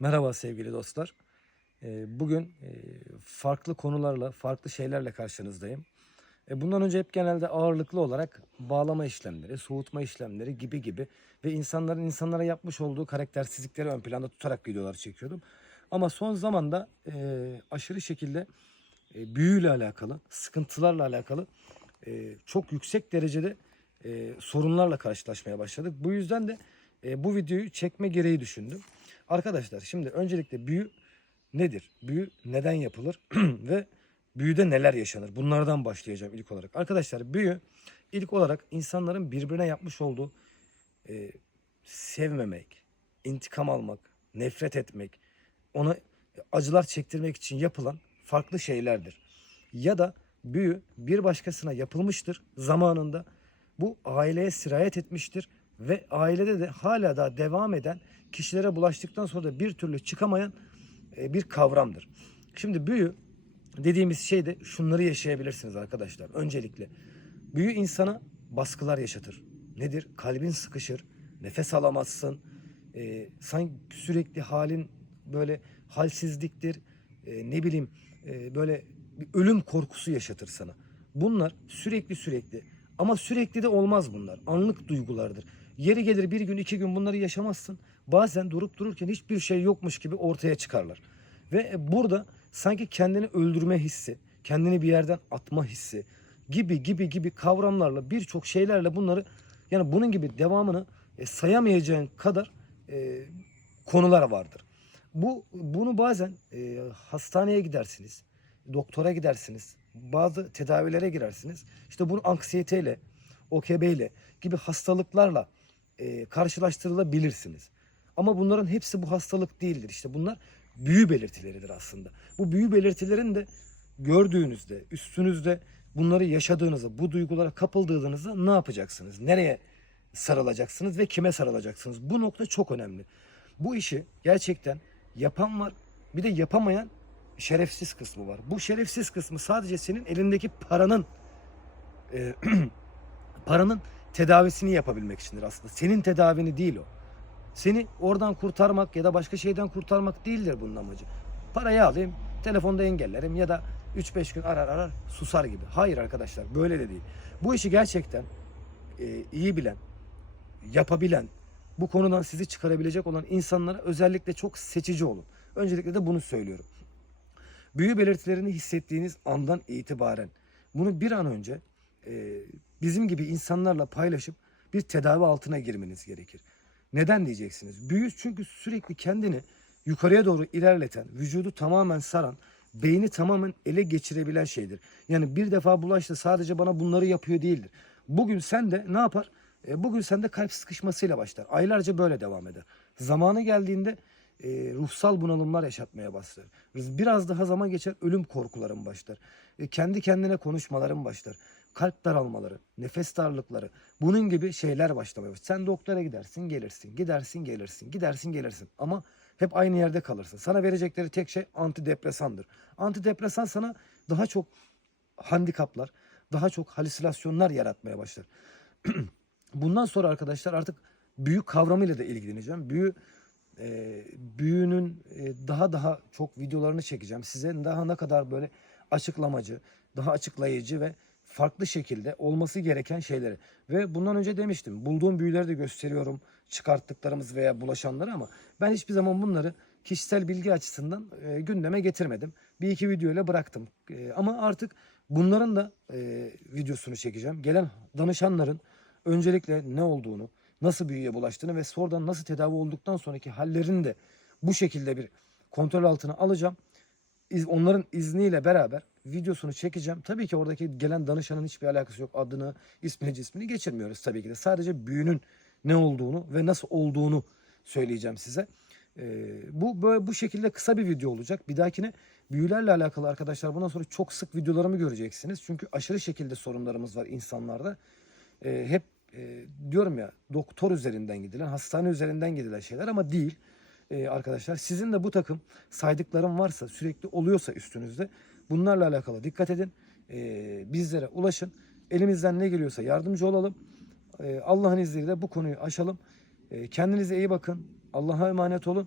Merhaba sevgili dostlar. Ee, Bugün e, farklı konularla, farklı şeylerle karşınızdayım. E, Bundan önce hep genelde ağırlıklı olarak bağlama işlemleri, soğutma işlemleri gibi gibi ve insanların insanlara yapmış olduğu karaktersizlikleri ön planda tutarak videolar çekiyordum. Ama son zamanda e, aşırı şekilde büyüyle alakalı, sıkıntılarla alakalı çok yüksek derecede sorunlarla karşılaşmaya başladık. Bu yüzden de bu videoyu çekme gereği düşündüm. Arkadaşlar şimdi öncelikle büyü nedir? Büyü neden yapılır? Ve büyüde neler yaşanır? Bunlardan başlayacağım ilk olarak. Arkadaşlar büyü ilk olarak insanların birbirine yapmış olduğu e, sevmemek, intikam almak, nefret etmek, ona acılar çektirmek için yapılan farklı şeylerdir. Ya da büyü bir başkasına yapılmıştır zamanında. Bu aileye sirayet etmiştir ve ailede de hala daha devam eden kişilere bulaştıktan sonra da bir türlü çıkamayan e, bir kavramdır. Şimdi büyü dediğimiz şeyde şunları yaşayabilirsiniz arkadaşlar. Öncelikle büyü insana baskılar yaşatır. Nedir? Kalbin sıkışır, nefes alamazsın. E, sanki sürekli halin böyle halsizliktir. E, ne bileyim e, böyle bir ölüm korkusu yaşatır sana. Bunlar sürekli sürekli ama sürekli de olmaz bunlar. Anlık duygulardır. Yeri gelir bir gün iki gün bunları yaşamazsın. Bazen durup dururken hiçbir şey yokmuş gibi ortaya çıkarlar. Ve burada sanki kendini öldürme hissi, kendini bir yerden atma hissi gibi gibi gibi kavramlarla birçok şeylerle bunları yani bunun gibi devamını e, sayamayacağın kadar e, konular vardır. Bu bunu bazen e, hastaneye gidersiniz, doktora gidersiniz, bazı tedavilere girersiniz. İşte bunu anksiyeteyle, OKB'yle gibi hastalıklarla e, karşılaştırılabilirsiniz. Ama bunların hepsi bu hastalık değildir. İşte bunlar büyü belirtileridir aslında. Bu büyü belirtilerini de gördüğünüzde, üstünüzde bunları yaşadığınızda, bu duygulara kapıldığınızda ne yapacaksınız? Nereye sarılacaksınız ve kime sarılacaksınız? Bu nokta çok önemli. Bu işi gerçekten yapan var, bir de yapamayan şerefsiz kısmı var. Bu şerefsiz kısmı sadece senin elindeki paranın e, paranın tedavisini yapabilmek içindir aslında. Senin tedavini değil o. Seni oradan kurtarmak ya da başka şeyden kurtarmak değildir bunun amacı. Parayı alayım, telefonda engellerim ya da 3-5 gün arar arar susar gibi. Hayır arkadaşlar böyle de değil. Bu işi gerçekten e, iyi bilen, yapabilen, bu konudan sizi çıkarabilecek olan insanlara özellikle çok seçici olun. Öncelikle de bunu söylüyorum. Büyü belirtilerini hissettiğiniz andan itibaren bunu bir an önce e, bizim gibi insanlarla paylaşıp bir tedavi altına girmeniz gerekir. Neden diyeceksiniz? Büyü çünkü sürekli kendini yukarıya doğru ilerleten, vücudu tamamen saran, beyni tamamen ele geçirebilen şeydir. Yani bir defa bulaştı sadece bana bunları yapıyor değildir. Bugün sen de ne yapar? E, bugün sende kalp sıkışmasıyla başlar. Aylarca böyle devam eder. Zamanı geldiğinde e, ruhsal bunalımlar yaşatmaya başlar. Biraz daha zaman geçer ölüm korkuların başlar. E, kendi kendine konuşmaların başlar. Kalp daralmaları, nefes darlıkları bunun gibi şeyler başlamaya başlar. Sen doktora gidersin gelirsin, gidersin gelirsin, gidersin gelirsin ama hep aynı yerde kalırsın. Sana verecekleri tek şey antidepresandır. Antidepresan sana daha çok handikaplar, daha çok halüsinasyonlar yaratmaya başlar. Bundan sonra arkadaşlar artık büyü kavramıyla da ilgileneceğim. Büyü e, büyünün e, daha daha çok videolarını çekeceğim. Size daha ne kadar böyle açıklamacı, daha açıklayıcı ve farklı şekilde olması gereken şeyleri. Ve bundan önce demiştim. Bulduğum büyüleri de gösteriyorum. Çıkarttıklarımız veya bulaşanları ama ben hiçbir zaman bunları kişisel bilgi açısından e, gündeme getirmedim. Bir iki video ile bıraktım. E, ama artık bunların da e, videosunu çekeceğim. Gelen danışanların öncelikle ne olduğunu, nasıl büyüye bulaştığını ve sonradan nasıl tedavi olduktan sonraki hallerini de bu şekilde bir kontrol altına alacağım. Onların izniyle beraber videosunu çekeceğim. Tabii ki oradaki gelen danışanın hiçbir alakası yok. Adını, ismini, cismini geçirmiyoruz tabii ki de. Sadece büyünün ne olduğunu ve nasıl olduğunu söyleyeceğim size. Ee, bu böyle bu şekilde kısa bir video olacak. Bir dahakine büyülerle alakalı arkadaşlar bundan sonra çok sık videolarımı göreceksiniz. Çünkü aşırı şekilde sorunlarımız var insanlarda. Ee, hep e, diyorum ya doktor üzerinden gidilen, hastane üzerinden gidilen şeyler ama değil. Ee, arkadaşlar sizin de bu takım saydıklarım varsa sürekli oluyorsa üstünüzde bunlarla alakalı dikkat edin. Ee, bizlere ulaşın. Elimizden ne geliyorsa yardımcı olalım. Ee, Allah'ın izniyle bu konuyu aşalım. Ee, kendinize iyi bakın. Allah'a emanet olun.